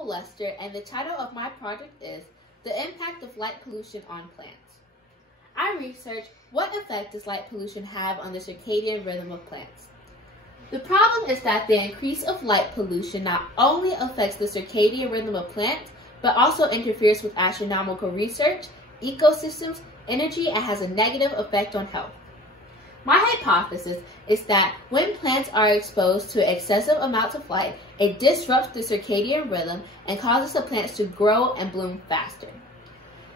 Principal Lester, and the title of my project is The Impact of Light Pollution on Plants. I researched what effect does light pollution have on the circadian rhythm of plants. The problem is that the increase of light pollution not only affects the circadian rhythm of plants, but also interferes with astronomical research, ecosystems, energy, and has a negative effect on health. My hypothesis is that when plants are exposed to excessive amounts of light, it disrupts the circadian rhythm and causes the plants to grow and bloom faster.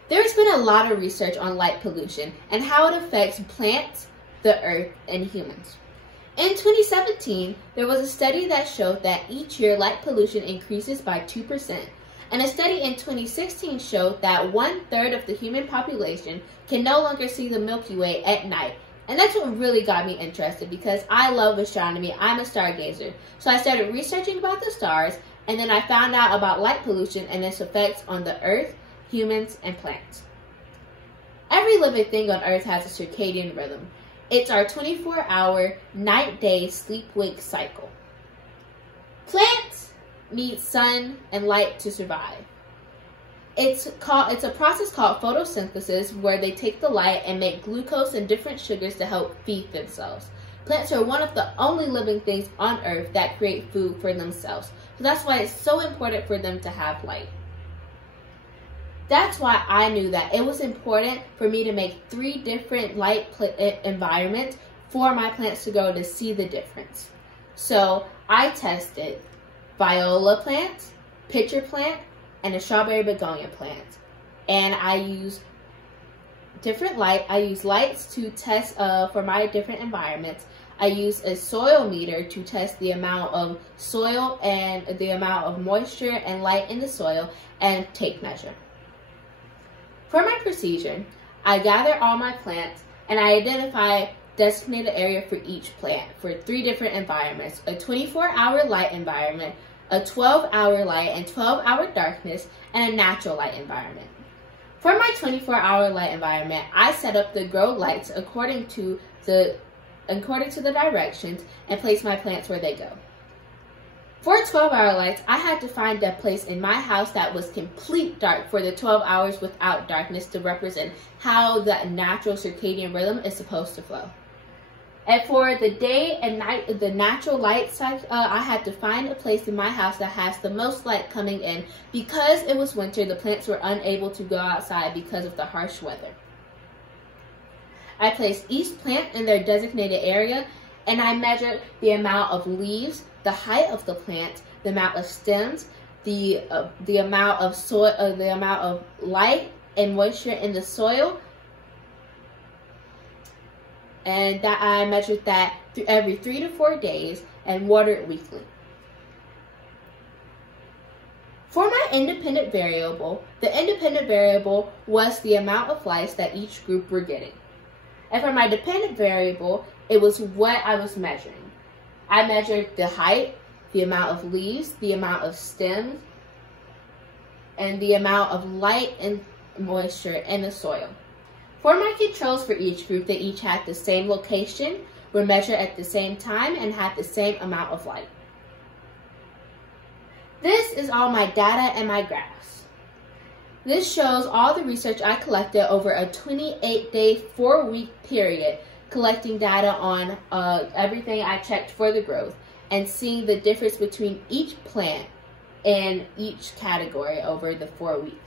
There has been a lot of research on light pollution and how it affects plants, the earth, and humans. In 2017, there was a study that showed that each year light pollution increases by 2%, and a study in 2016 showed that 1/3 of the human population can no longer see the Milky Way at night. And that's what really got me interested because I love astronomy. I'm a stargazer. So I started researching about the stars, and then I found out about light pollution and its effects on the earth, humans, and plants. Every living thing on earth has a circadian rhythm. It's our 24-hour night-day sleep-wake cycle. Plants need sun and light to survive. It's a process called photosynthesis where they take the light and make glucose and different sugars to help feed themselves. Plants are one of the only living things on earth that create food for themselves. So that's why it's so important for them to have light. That's why I knew that it was important for me to make 3 different light environments for my plants to grow to see the difference. So I tested viola plants, pitcher plant, and a strawberry begonia plant. And I use different light. I use lights to test for my different environments. I use a soil meter to test the amount of soil and the amount of moisture and light in the soil and tape measure. For my procedure, I gather all my plants and I identify designated area for each plant for 3 different environments: a 24-hour light environment, a 12-hour light and 12-hour darkness, and a natural light environment. For my 24-hour light environment, I set up the grow lights according to the directions and place my plants where they go. For 12-hour lights, I had to find a place in my house that was complete dark for the 12 hours without darkness to represent how the natural circadian rhythm is supposed to flow. And for the day and night, the natural light side, I had to find a place in my house that has the most light coming in. Because it was winter, the plants were unable to go outside because of the harsh weather. I placed each plant in their designated area, and I measured the amount of leaves, the height of the plant, the amount of stems, the amount of soil, the amount of light and moisture in the soil. And that I measured that every 3 to 4 days and watered weekly. For my independent variable, the independent variable was the amount of lights that each group were getting. And for my dependent variable, it was what I was measuring. I measured the height, the amount of leaves, the amount of stems, and the amount of light and moisture in the soil. For my controls for each group, they each had the same location, were measured at the same time, and had the same amount of light. This is all my data and my graphs. This shows all the research I collected over a 28-day, 4-week period, collecting data on everything I checked for the growth, and seeing the difference between each plant in each category over the 4 weeks.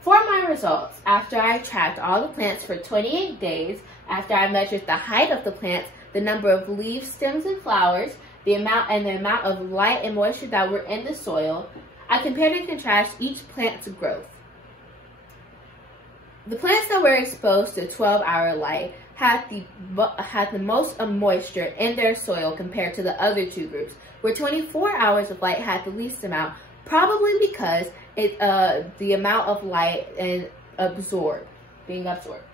For my results, after I tracked all the plants for 28 days, after I measured the height of the plants, the number of leaves, stems, and flowers, the amount of light and moisture that were in the soil, I compared and contrasted each plant's growth. The plants that were exposed to 12-hour light had the most moisture in their soil compared to the other 2 groups, where 24 hours of light had the least amount, probably because the amount of light and being absorbed.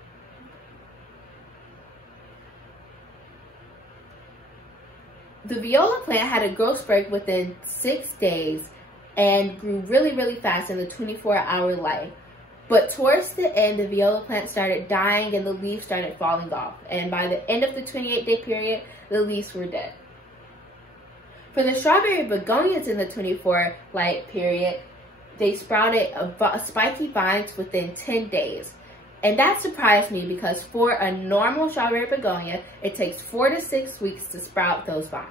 The viola plant had a growth spurt within 6 days and grew really, really fast in the 24-hour light. But towards the end, the viola plant started dying and the leaves started falling off. And by the end of the 28-day period, the leaves were dead. For the strawberry begonias in the 24 light period, they sprouted spiky vines within 10 days. And that surprised me because for a normal strawberry begonia, it takes 4 to 6 weeks to sprout those vines.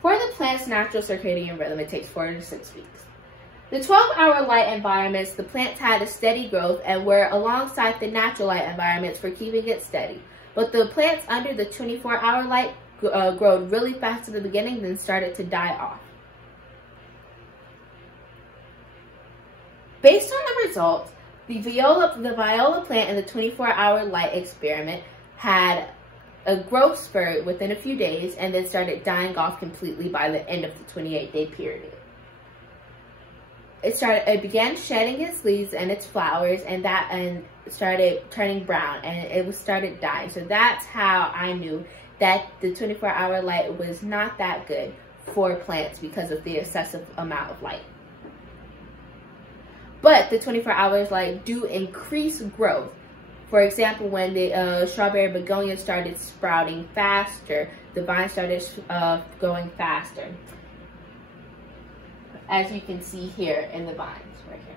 For the plant's natural circadian rhythm, it takes 4 to 6 weeks. The 12-hour light environments, the plants had a steady growth and were alongside the natural light environments for keeping it steady. But the plants under the 24-hour light grew really fast in the beginning, then started to die off. Based on the results, the viola plant in the 24-hour light experiment had a growth spurt within a few days and then started dying off completely by the end of the 28-day period. It began shedding its leaves and its flowers and started turning brown, and it started dying. So that's how I knew that the 24-hour light was not that good for plants because of the excessive amount of light. But the 24 hours light do increase growth. For example, when the strawberry begonia started sprouting faster, the vine started going faster. As you can see here in the vines right here.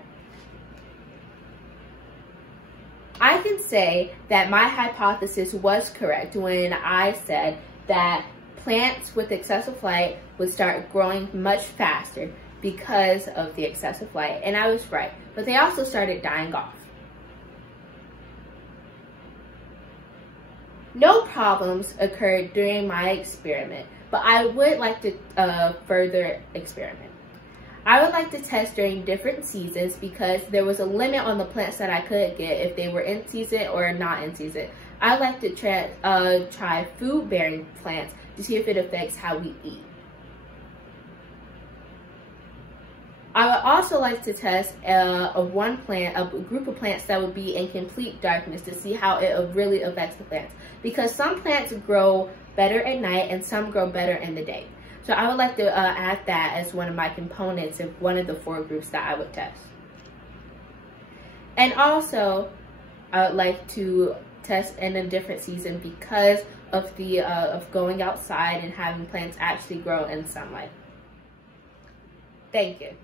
I can say that my hypothesis was correct when I said that plants with excessive light would start growing much faster because of the excessive light, and I was right, but they also started dying off. No problems occurred during my experiment, but I would like to further experiment. I would like to test during different seasons because there was a limit on the plants that I could get if they were in season or not in season. I would like to try food-bearing plants to see if it affects how we eat. I would also like to test a group of plants that would be in complete darkness to see how it really affects the plants. Because some plants grow better at night and some grow better in the day. So I would like to add that as one of my components of one of the 4 groups that I would test. And also, I would like to test in a different season because of the of going outside and having plants actually grow in sunlight. Thank you.